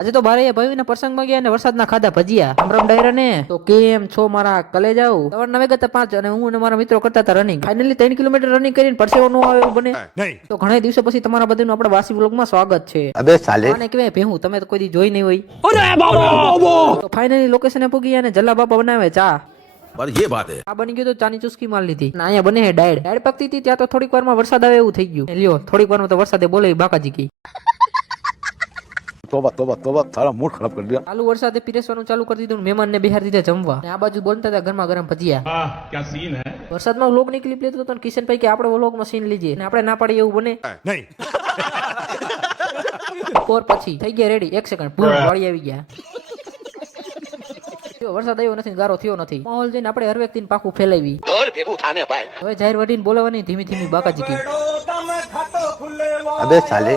આજે તો બારે ભાઈ પ્રસંગમાં ગયા ને વરસાદના ખાધા ભજીયા રામ ડાયરા ને તો કેમ છો મારા કલે જાવ સવારના વાગ્યા હતા 5 અને હું અને મારા મિત્રો કરતા હતા રનિંગ ફાઇનલી 3 કિલોમીટર રનિંગ કરીને પરસેવો નો આવે એવું બને તો ઘણા દિવસો પછી તમારા બધાનું આપણા વાસી વ્લોગમાં સ્વાગત છે. અબે સાલે આને કેવાય ભેહું તમે તો કોઈ દી જોઈ નહીં હોય. તો ફાઇનલી લોકેશને પૂગી અને જલ્લા બાપા બનાવે ચા. पर ये बात है આ બની ગયું તો ચાની ચુસ્કી માર લીધી અને અહીંયા બને હે ડાયડ પકતી હતી ત્યાં તો થોડીક વારમાં વરસાદ આવે એવું થઈ ગયું. લ્યો થોડીક વારમાં તો વરસાદે બોલે બાકાજી કી तोबा तोबा तोबा सारा मूड खराब कर दिया. ચાલુ વરસાદે પીરસવાનું ચાલુ કરી દીધું. મહેમાન ને બિહાર દીધા જમવા અને આ બાજુ બોલતા હતા ગરમા ગરમ ભજીયા. क्या सीन है. વરસાદમાં વ્લોગ ની ક્લિપ લેતો હતો અને કિશનભાઈ કે આપણે વ્લોગમાં સીન લીજીએ અને આપણે ના પાડીએ એવું બને नहीं. પોર પછી થઈ ગયા રેડી 1 સેકન્ડ બૂમ વાળી આવી ગયા. જો વરસાદ આવ્યો નથી ગારો થયો નથી માહોલ જઈને આપણે હર વ્યક્તિને પાકું ફેલાવી હવે જાહેર વડીને બોલાવવાની ધીમી ધીમી બાકાજી કી अबे साले